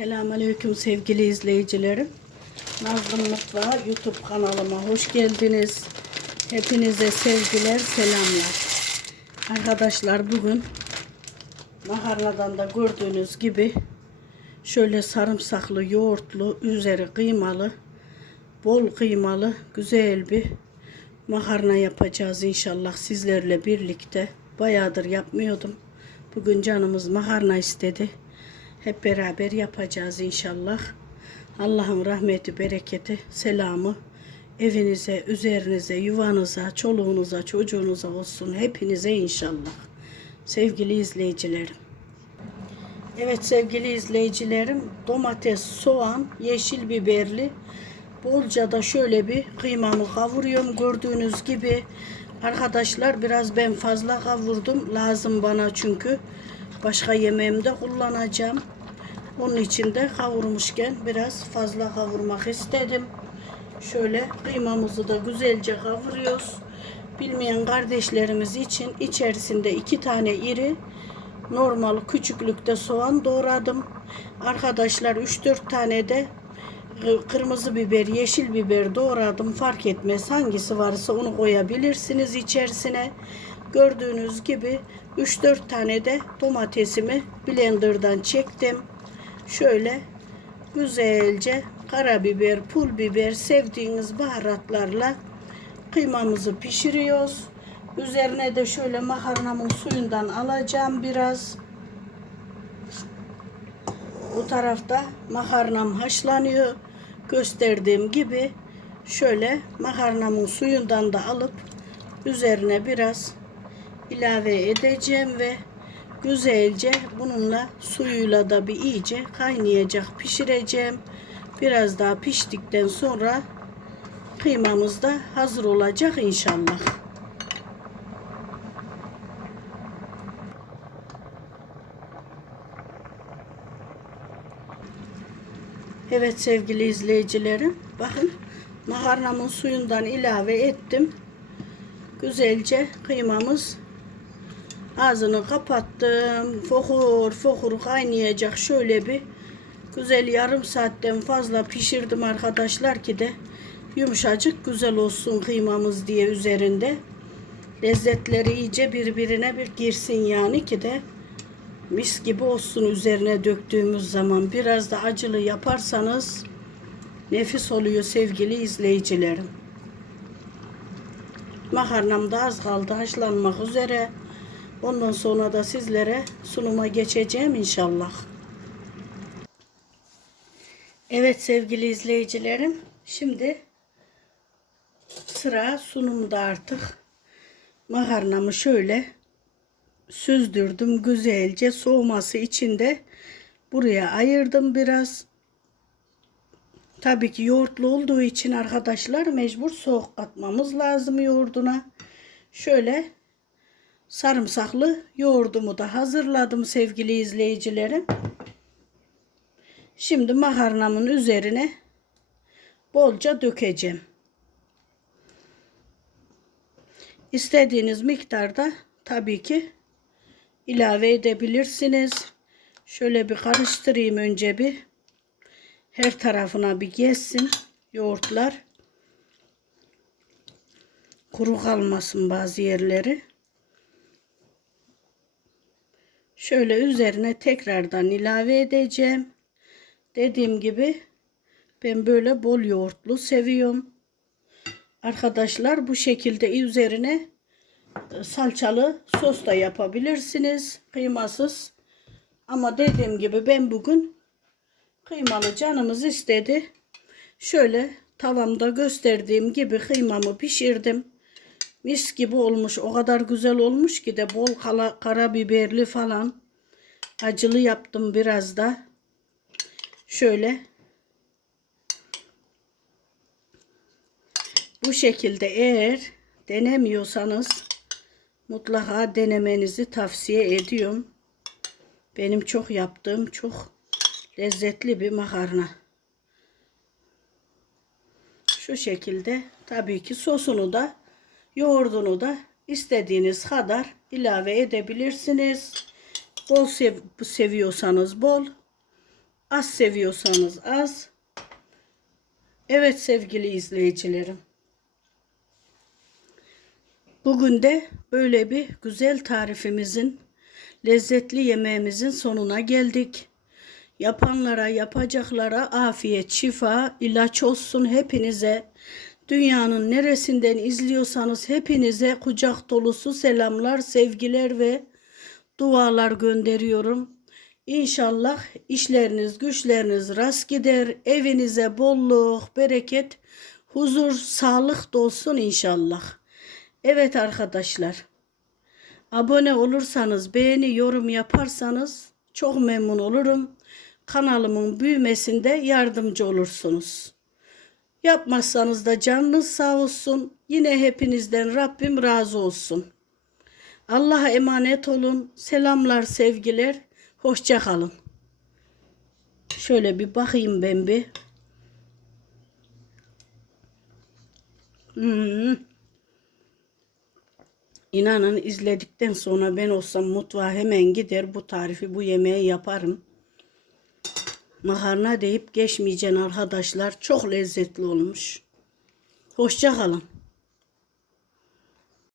Selamünaleyküm sevgili izleyicilerim. Nazlı Mutfağı YouTube kanalıma hoş geldiniz. Hepinize sevgiler, selamlar. Arkadaşlar bugün makarnadan da gördüğünüz gibi şöyle sarımsaklı, yoğurtlu, üzeri kıymalı, bol kıymalı, güzel bir makarna yapacağız inşallah sizlerle birlikte. Bayağıdır yapmıyordum. Bugün canımız makarna istedi. Hep beraber yapacağız inşallah. Allah'ın rahmeti, bereketi, selamı evinize, üzerinize, yuvanıza, çoluğunuza, çocuğunuza olsun. Hepinize inşallah. Sevgili izleyicilerim. Evet sevgili izleyicilerim, domates, soğan, yeşil biberli, bolca da şöyle bir kıymamı kavuruyorum. Gördüğünüz gibi arkadaşlar biraz ben fazla kavurdum. Lazım bana çünkü başka yemeğimde kullanacağım. Onun için de kavurmuşken biraz fazla kavurmak istedim. Şöyle kıymamızı da güzelce kavuruyoruz. Bilmeyen kardeşlerimiz için içerisinde iki tane iri normal küçüklükte soğan doğradım. Arkadaşlar 3-4 tane de e, kırmızı biber, yeşil biber doğradım. Fark etmez hangisi varsa onu koyabilirsiniz içerisine. Gördüğünüz gibi 3-4 tane de domatesimi blenderdan çektim. Şöyle güzelce karabiber, pul biber sevdiğiniz baharatlarla kıymamızı pişiriyoruz. Üzerine de şöyle makarnamın suyundan alacağım biraz. Bu tarafta makarnam haşlanıyor. Gösterdiğim gibi şöyle makarnamın suyundan da alıp üzerine biraz ilave edeceğim ve güzelce bununla suyuyla da bir iyice kaynayacak pişireceğim. Biraz daha piştikten sonra kıymamız da hazır olacak inşallah. Evet sevgili izleyicilerim bakın makarnamın suyundan ilave ettim. Güzelce kıymamız ağzını kapattım. Fokur fokur kaynayacak şöyle bir güzel yarım saatten fazla pişirdim arkadaşlar ki de yumuşacık güzel olsun kıymamız diye üzerinde. Lezzetleri iyice birbirine bir girsin yani ki de mis gibi olsun üzerine döktüğümüz zaman. Biraz da acılı yaparsanız nefis oluyor sevgili izleyicilerim. Makarnam da az kaldı haşlanmak üzere. Ondan sonra da sizlere sunuma geçeceğim inşallah. Evet sevgili izleyicilerim. Şimdi sıra sunumda artık. Makarnamı şöyle süzdürdüm güzelce soğuması için de buraya ayırdım biraz. Tabii ki yoğurtlu olduğu için arkadaşlar mecbur soğuk katmamız lazım yoğurduna. Şöyle sarımsaklı yoğurdumu da hazırladım sevgili izleyicilerim. Şimdi makarnamın üzerine bolca dökeceğim. İstediğiniz miktarda tabii ki ilave edebilirsiniz. Şöyle bir karıştırayım önce bir. Her tarafına bir geçsin yoğurtlar. Kuru kalmasın bazı yerleri. Şöyle üzerine tekrardan ilave edeceğim. Dediğim gibi ben böyle bol yoğurtlu seviyorum. Arkadaşlar bu şekilde üzerine e, salçalı sos da yapabilirsiniz. Kıymasız. Ama dediğim gibi ben bugün kıymalı canımız istedi. Şöyle tavamda gösterdiğim gibi kıymamı pişirdim. Mis gibi olmuş. O kadar güzel olmuş ki de bol kala, karabiberli falan. Acılı yaptım biraz da. Şöyle. Bu şekilde eğer denemiyorsanız mutlaka denemenizi tavsiye ediyorum. Benim çok yaptığım çok lezzetli bir makarna. Şu şekilde tabii ki sosunu da yoğurdunu da istediğiniz kadar ilave edebilirsiniz. Bol sev seviyorsanız bol. Az seviyorsanız az. Evet sevgili izleyicilerim. Bugün de böyle bir güzel tarifimizin, lezzetli yemeğimizin sonuna geldik. Yapanlara, yapacaklara afiyet, şifa, ilaç olsun hepinize. Dünyanın neresinden izliyorsanız hepinize kucak dolusu selamlar, sevgiler ve dualar gönderiyorum. İnşallah işleriniz, güçleriniz rast gider. Evinize bolluk, bereket, huzur, sağlık dolsun inşallah. Evet arkadaşlar. Abone olursanız, beğeni, yorum yaparsanız çok memnun olurum. Kanalımın büyümesinde yardımcı olursunuz. Yapmazsanız da canınız sağ olsun. Yine hepinizden Rabbim razı olsun. Allah'a emanet olun. Selamlar, sevgiler. Hoşça kalın. Şöyle bir bakayım ben bir. Hmm. İnanın izledikten sonra ben olsam mutfağa hemen gider bu tarifi bu yemeği yaparım. Makarna deyip geçmeyeceksin arkadaşlar. Çok lezzetli olmuş. Hoşça kalın.